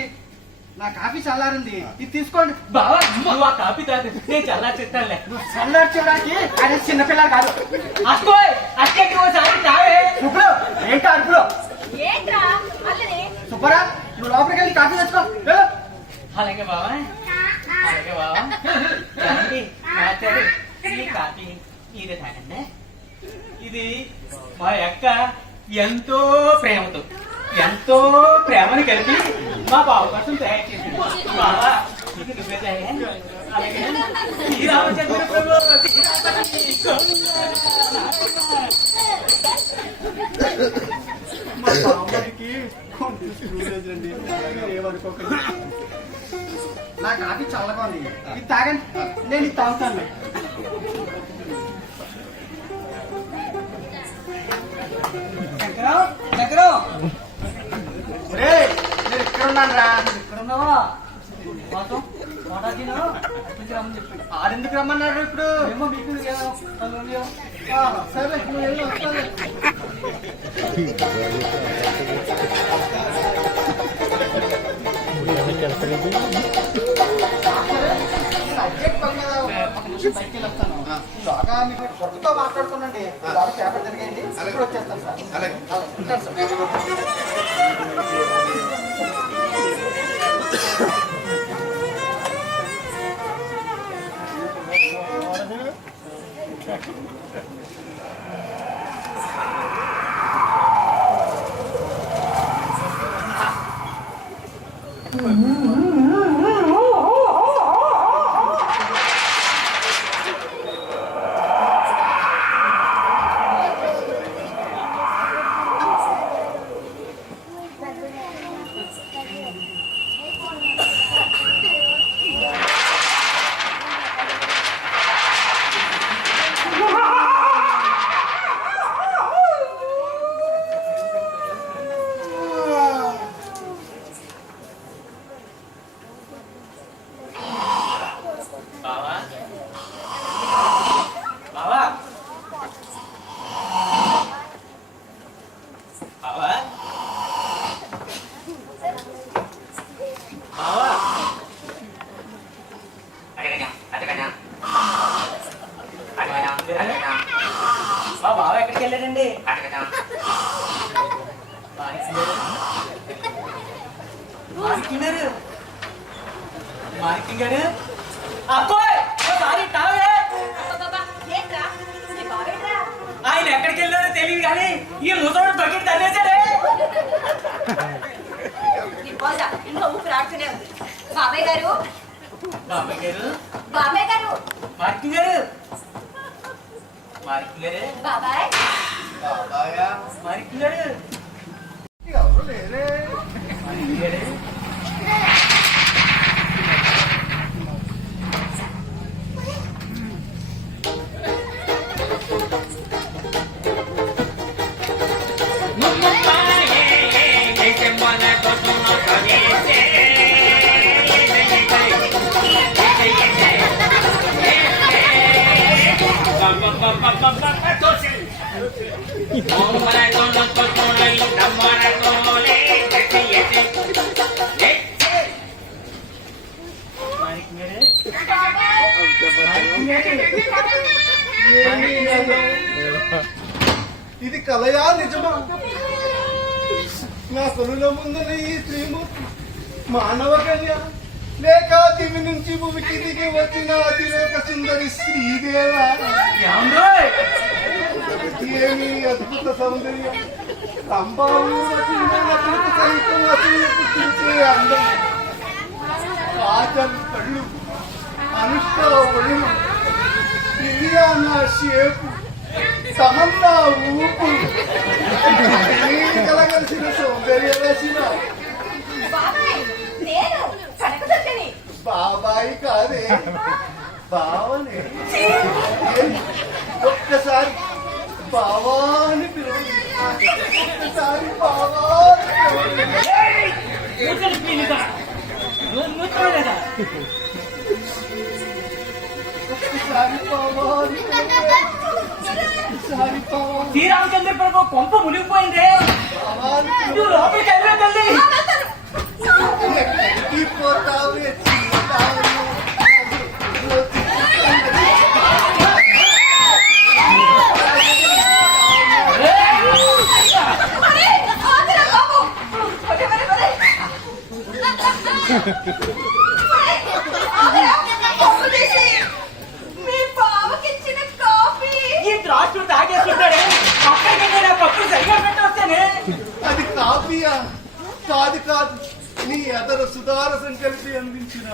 నా కాఫీ చల్లారింది, ఇది తీసుకోండి. బావా, నువ్వు ఆ కాఫీ తాగు, నేను చల్లార్చిస్తానులే. నువ్వు చల్లార్చడానికి అది చిన్నపిల్లలు కాదు. అక్కోయ్, అక్కకి ఓసారి తావే. సుబ్బులు, ఏంటి అరుపులు? ఏంట్రా అల్లరి? సుబ్బరా, నువ్వు లోపలికి వెళ్ళి కాఫీ తెచ్చుకో. వెళ్ళు. అలాగే బావా, అలాగే బావా. రండి, మాస్టారు, ఈ కాఫీ ఇది తాగండి. ఇది మా అక్క ఎంతో ప్రేమని కలిపి మా బావ కోసం తయారు చేసింది. బావా, ఇది నువ్వే తాగే. అలాగే శ్రీరామచంద్ర ప్రభు, మా బామ్మడికి కొంచెం స్క్రూలేజ్ అండి, ఏమనుకోకండి. నా కాఫీ చల్లగా ఉంది, ఇది తాగండి, నేను ఇది తాగుతాను. ఒరేయ్, నేను ఇక్కడ ఉన్నాను రా. ఇక్కడ ఉన్నావా? ఆడెందుకు రమ్మన్నారు ఇప్పుడు? సరే, నువ్వు వెళ్ళి వస్తాను. బాగా మీకు కొడుకుతో మాట్లాడుతున్నాండి. బాగా చేపలు జరిగేయండి, ఇప్పుడు వచ్చేస్తాను సార్. అలాగే. ఉంటాను సార్. బావా బావా మా బావ ఎక్కడికి వెళ్ళాడండి? మార్కింగ్ గారు అక్కోయ్ ఒకసారి తావే. ఏంట్రా నీ బావేట్రా? ఆయన ఎక్కడికి వెళ్ళాడో తెలియదు కానీ ఈ ముసోడు బకెట్ తన్నేశాడే. నీ పోజా ఇంకా ఊపిరి ఆడుతూనే ఉంది. బాబాయ్ గారు బాబాయ్ గారు బాబాయ్ గారు మార్కింగ్ గారు మార్కింగ్ గారు బాబాయ్ బాబాయా మార్కింగ్ గారు ఎవరు లేరే. మార్కింగ్ గారు ఇది కలయా నిజమా? నా కనుల ముందున ఈ శ్రీమూర్తి మానవ కన్య లేక దివి నుంచి భూమికి దిగి వచ్చిన అతిలోక సుందరి శ్రీదేవా? ఏమి అద్భుత సౌందర్యం! సంభావన సైతం అసూయ పుట్టించే అందం, కాజల్ కళ్ళు, అనుష్క ఒళ్ళు, ఇలియానా షేపు, తమన్నా ఊపు, కలగలిసిన సౌందర్య రచన. బాబాయ్ నేను కనకదుర్గని. బాబాయి కాదే, బావనే. ఒక్కసారి బావాని పిలవండి, ఒక్కసారి బావాని పిలవండి. ఒక్కసారి బావాని ఒక్కసారి బావాని శ్రీరామచంద్ర ప్రభు కొంప మునిగిపోయిందే. బావాని నువ్వు లోపలికి వెళ్ళరా తల్లి? ఎక్కడికి పోతావే చీతావు? ఆగరా బాబు. ఒరే, ఒరే, ఒరే. ఆగరా. పప్పు తీసి మీ బావకిచ్చిన కాఫీ. ఈ ద్రాక్ష తాగేస్తుంటాడే అక్కడికి నా పప్పు సరిగా పెట్టవస్తేనే. అది కాఫీయా? కాదు కాదు, నీ ఎదరు సుధారసం కలిపి అందించిన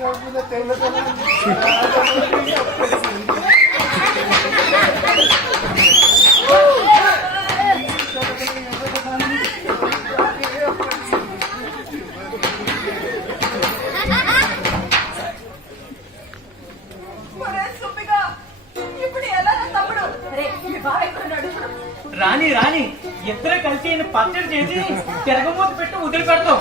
నవ్వుల తెల్లదనం. ఒరే సుబ్బిగా, ఇప్పుడు ఎలా నా తమ్ముడు? అరే మీ బావ ఎక్కడున్నాడు? రాని రాని ఇద్దరు కలిసి ఈయన పచ్చడి చేసి తిరగమూత పెట్టి వదిలిపెడతాం.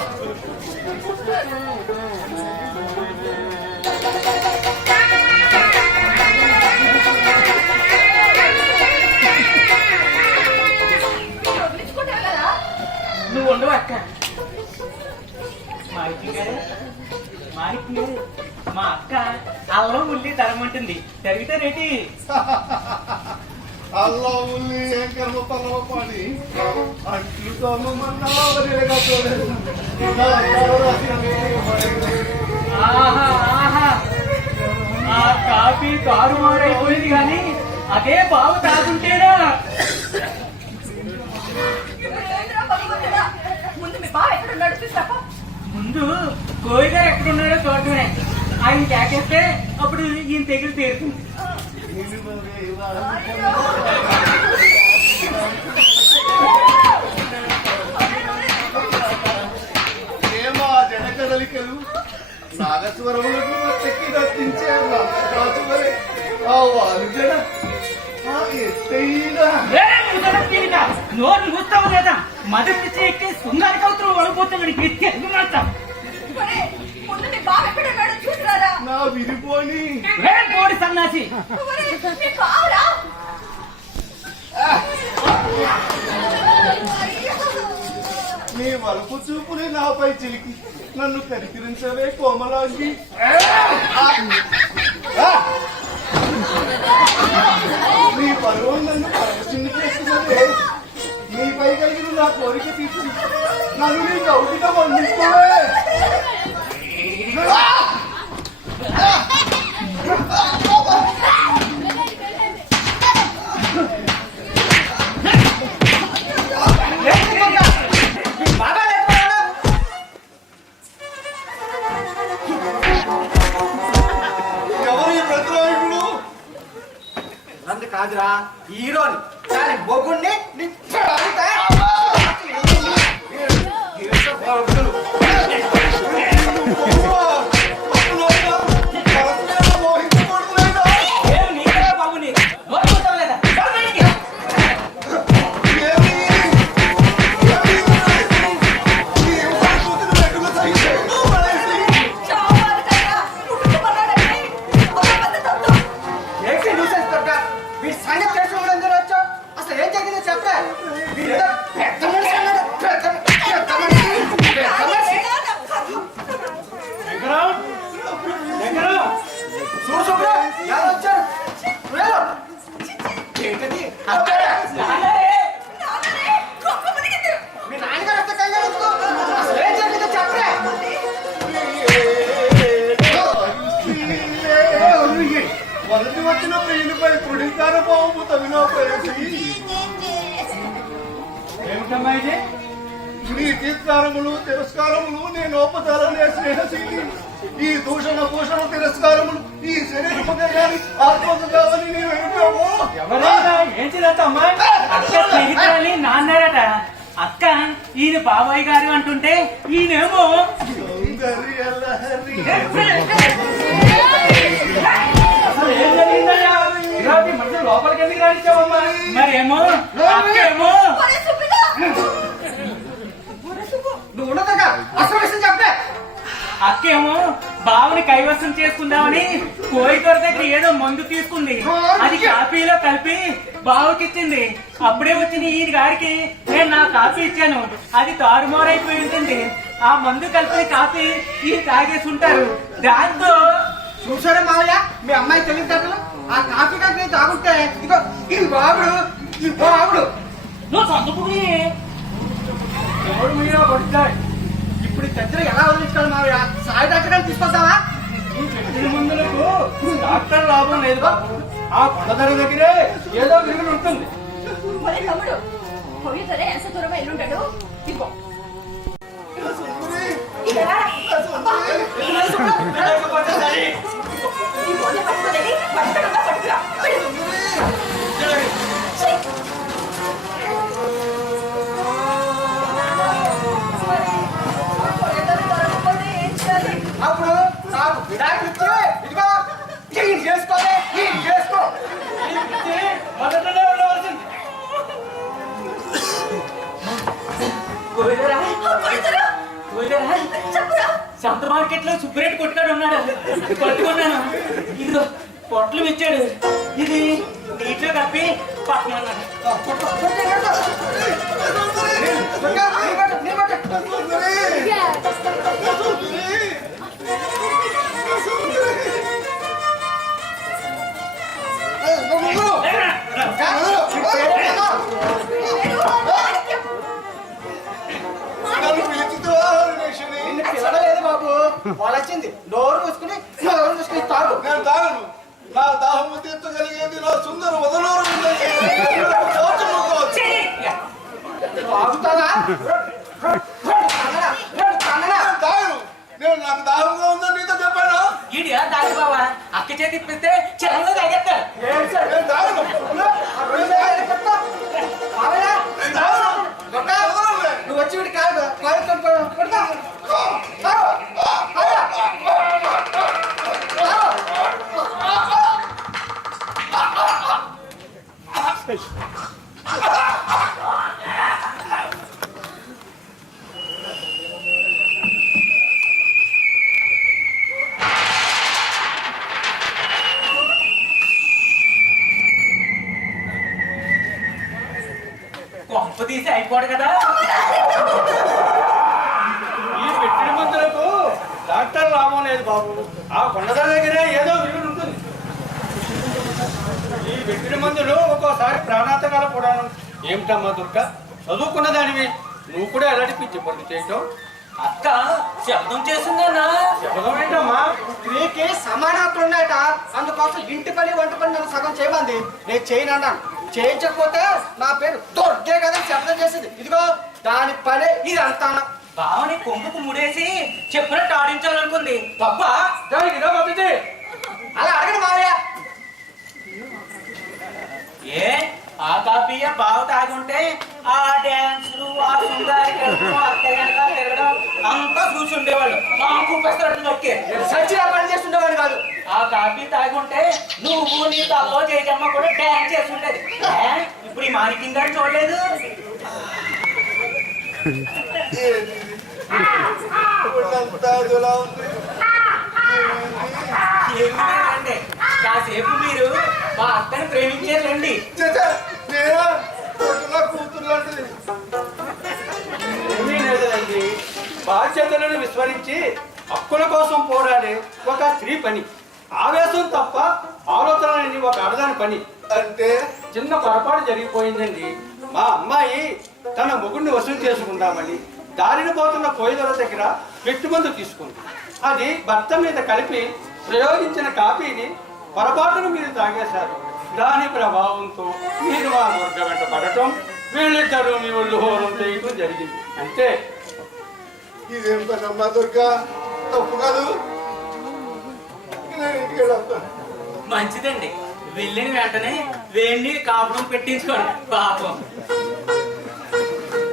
వదిలించుకుంటావు కదా? నువ్వు ఉండవు అక్క. మాణిక్యం గారు మా అక్క అల్లం ఉల్లి తరమంటుంది, తరిగితే రేటి. అల్లా ఉల్లి ఏం కర్మ పల్లవ పాడి అంట్లు తోమమన్నా వదిలేగా చూడలేదు. ఆహా ఆహా ఆ కాఫీ తారుమారైపోయింది కానీ అదే బావు తాగుంటేనా. ఏంట్రా భగవంతుడా? ముందు మీ బావ ఎక్కడున్నాడు చూసాపా? ముందు కోయి గారు ఎక్కడున్నాడో చూడటమే. ఆయన కేకేస్తే అప్పుడు ఈయన తెగులు తీరుతుంది. ఏమా జనకదలికలు నాగస్వరములకు చెక్కి రప్పించే రాజువలే ఆ వాలుజడ ఆ ఎత్తైన నోరు మూస్తావు లేదా మదం పిచ్చి ఎక్కి శృంగారి కౌతులు వడిపోతావు తెలుగు మాత్రం ఒరేయ్, ముందు మీ బావ ఎక్కడ ఉన్నాడో చూసిరారా. నా విరిపోని పోడి సన్నాసి ఒరేయ్, మీ బావరా? నీ వలుపు చూపుని నాపై చిలికి నన్ను కరికిరించవే కోమలాంగి నీ పరువు నన్ను పరవశిని చేస్తున్నదే నీపై కలిగిన నా కోరిక తీర్చి నన్ను నీ గౌటిగా వండిస్తావే ఎవరు ఈ ప్రతినాయకుడు నన్ను కాదురా హీరోని కానీ మొగుణ్ణి బాబుని నోరు మూస్తావు లేదా చావాలి కదా, పుట్టుకున్నాడంటే ఒక పెద్ద తత్వం. ఏంటి న్యూసెన్స్ దొరక వీడి సంగతి తెలుసుకోవడం ఎందుకు వచ్చావు అసలు ఏం జరిగిందో చెప్పరా వీడేదో పెద్ద మనిషి అన్నాడు పెద్ద మనిషి చూడు చూడు ఎవరు వచ్చారు వెళ్ళు. ఏంటది అక్కడే నాన్ననే, గొప్ప మునిగింది. మీ నాన్నగారు వస్తే కంగారు ఎందుకు? అసలు ఏం జరిగిందో చెప్పరా మొదటి వచ్చిన ప్రియునిపై తృఢీకార బాబు తమిళ ప్రవేశి ఏమిటమ్మా ఇది? నీ తిరస్కారములు తిరస్కారములు నేను ఉపచారనే స్నేహశీలి ఈ దూషణ భూషణ తిరస్కారములు ఈ శరీరముగా గాని ఆత్మకు కావని నీవు ఎరుగావో ఎవరైనా ఏం చేద్దామా అక్క స్నేహితులని నాన్నారట అక్క ఈయన బాబాయ్ గారు అంటుంటే ఈయనేమో సౌందర్య లహరి అసలు ఏం జరిగిందయ్యా ఇలాంటి మనుషులు లోపలికి ఎందుకు రానిచ్చావమ్మా మరేమో అక్కేమో ఒరేయ్ సుబ్బిగా. ఒరేయ్ సుబ్బు. నువ్వు ఉండదుగా అసలు విషయం చెప్పే అక్కేమో బావుని కైవసం చేసుకుందామని కోయితోర దగ్గర ఏదో మందు తీసుకుంది అది కాఫీలో కలిపి బావుకిచ్చింది అప్పుడే వచ్చిన ఈ గారికి నేను నా కాఫీ ఇచ్చాను అది తారుమారైపోయి ఉంటుంది ఆ మందు కలిపిన కాఫీ ఈ తాగేసి ఉంటారు దాంతో చూసారా మావయ్య మీ అమ్మాయి తెలియదు ఆ కాఫీ కాఫీ తాగుంటే ఇగో ఈ బాబుడు నువ్వు చదువుకుని ఎవడు మీద పడుతాయి ఇప్పుడు చర్చలు ఎలా వదిలించుకోవాలి మావయ్య సాయి డాక్టర్ తీసుకొస్తావా ఈ మందులకు డాక్టర్ లాభం లేదు బాబు ఆ కొండధర దగ్గరే ఏదో విరుగుడు ఉంటుంది. ఒరేయ్ తమ్ముడు, పోయితరే ఎంత దూరం వెళ్ళుంటాడు. ఇదిగో. ఇక రారా. ఈ బొంద పట్టుకోలేని పట్టుకుంటా పట్టుకురా. అప్పుడు నాకు విడాకులు ఇచ్చి ఇదిగో క్లీన్ చేసుకోలే క్లీన్ చేసుకో మొదటనే ఉండవలసింది. కోయిదరా పోయితరా. కోయిదరా చెప్పురా. సంత మార్కెట్ లో సుబ్బరెడ్డి కొట్టుకాడు ఉన్నాడు పట్టుకున్నాను ఇదిగో పొట్లు ఇచ్చాడు ఇది నీటిలో కప్పి పక్కమన్నాడు నన్ను పిలుచుతావా నిన్ను పిలవలేదు బాబు వాళ్ళు వచ్చింది నోరు మూసుకుని తాగు నేను తాగను నా దాహము తీర్చగలిగేది నా సుందర వదనూరు తాగుతావా తాగను నేను నాకు దాహంగా ఉందని నీతో చెప్పాను ఈడియా దాని బావా అక్క చేతి ఇప్పిస్తే చిరంలో తాగేస్తాడు నేను తాగను నువ్వు వచ్చి వీడి కాదు తీసి అయిపోడు కదా. ఈ పెట్టిన మందులకు డాక్టర్ లాభం లేదు బాబు. ఆ కొండదర దగ్గరే ఏదో విలువ ఉంటుంది. ఈ పెట్టిన మందులు ఒక్కోసారి ప్రాణాంతకాలు కూడా. ఏమిటమ్మా దుర్గ, చదువుకున్న దానివి నువ్వు కూడా ఎలాంటి పిచ్చి పనులు చేయటం? అక్క శబ్దం చేస్తుందన్నా. శబ్దం ఏంటమ్మా? స్త్రీకి సమానత్వం ఉన్నాయట. అందుకోసం ఇంటి పని వంట పని నన్ను సగం చేయమంది. నేను చేయను అన్నాను. చేయించకపోతే నా పేరు దొర్గే కదా శబ్దం చేసింది. ఇదిగో దాని పని ఇది అంతా. బావని కొంపుకు ముడేసి చెప్పినట్టు ఆడించాలనుకుంది తప్ప. దానికి ఇదో పంపింది. అలా అడగను మావయ్య. ఏ ఆ కాపీయ బావ తాగుంటే ఆ డ్యాన్సులు ఆ సుందరికలు అత్తయ్యగా తిరగడం అంతా చూసి ఉండేవాళ్ళు. మాకు పెసరట్టు నొక్కే సచ్చిగా పని చేస్తుండేవాడు కాదు. ఆ కాపీ తాగుంటే నువ్వు నీ తల్లో చేయజమ్మ కూడా డ్యాన్స్ చేసి ఉండేది. ఇప్పుడు ఈ మానికింగ్ గారు చూడలేదు. ఏమిటండి కాసేపు మీరు మా అత్తని ప్రేమించారండి. ఏమీ లేదండి. బాధ్యతలను విస్మరించి హక్కుల కోసం పోరాడే ఒక స్త్రీ పని. ఆవేశం తప్ప ఆలోచన లేని ఒక ఆడదాని పని. అంటే చిన్న పొరపాటు జరిగిపోయిందండి. మా అమ్మాయి తన మొగుడిని వసూలు చేసుకుందామని దారిని పోతున్న కోయిదల దగ్గర పెట్టుమందు తీసుకుంది. అది భర్త మీద కలిపి ప్రయోగించిన కాపీని పొరపాటును మీరు తాగేశారు. దాని ప్రభావంతో మీరు మా దుర్గ వెంట పడటం, వీళ్ళిద్దరూ మీ ఒళ్ళు హోరం చేయటం జరిగింది. అంతే. ఇదేం పనమ్మా దుర్గా, తప్పు కాదు. నేను ఇంటికి వెళ్తాను. మంచిదండి. వెళ్ళిన వెంటనే వేణ్ణి కాపురం పెట్టించుకోండి. పాపం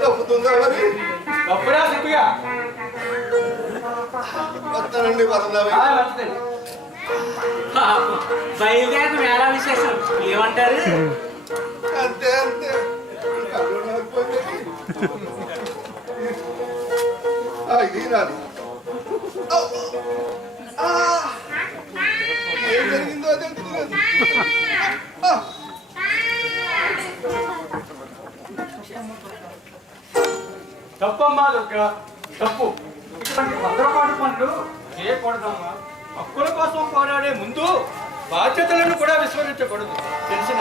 తప్పుతుందా మరి? తప్పురా సిప్పిగా. వస్తానండి పరందామయ్య. మంచిదండి. పాపం బయలుదేరిన వేళ విశేషం ఏమంటారు? అంతే అంతే. కళ్ళు నాకుపోయింది. ఇది నాది. ఏం జరిగిందో తెలుసుకోలేదు. తప్పమ్మా దుర్గ, తప్పు. ఇటువంటి భద్రపాటు పనులు చేయకూడదమ్మా. హక్కుల కోసం పోరాడే ముందు బాధ్యతలను కూడా విస్మరించకూడదు. తెలిసిన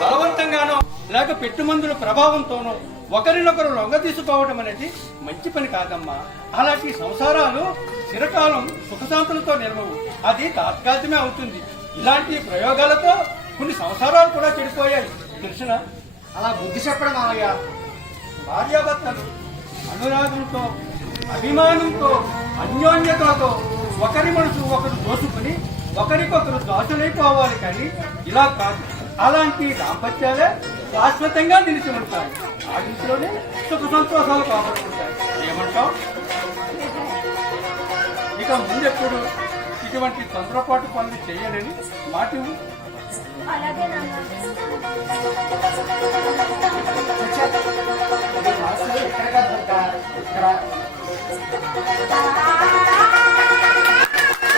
బలవంతంగానో లేక పెట్టుమందుల ప్రభావంతోనో ఒకరినొకరు లొంగ తీసుకోవడం అనేది మంచి పని కాదమ్మా. అలాంటి సంసారాలు చిరకాలం సుఖశాంతులతో నిలవవు. అది తాత్కాలికమే అవుతుంది. ఇలాంటి ప్రయోగాలతో కొన్ని సంసారాలు కూడా చెడిపోయాయి. తెలిసిన అలా బుద్ధి చెప్పడం మావయ్య. భార్యాభర్తలు అనురాగంతో, అభిమానంతో, అన్యోన్యతతో ఒకరి మనసు ఒకరు దోచుకుని ఒకరికొకరు దాచులైపోవాలి. కానీ ఇలా కాదు. అలాంటి దాంపత్యాలే శాశ్వతంగా నిలిచి ఉంటాయి. ఆ ఇంట్లోనే సుఖ సంతోషాలు కాపాడుకుంటాయి. ఏమంటావు? ఇక ముందెప్పుడు ఇటువంటి తొందరపాటు పనులు చేయలేని మాట ఇవ్వు. అలాగే నాన్న. ఎక్కడ కాదు దుర్గా, ఇక్కడ.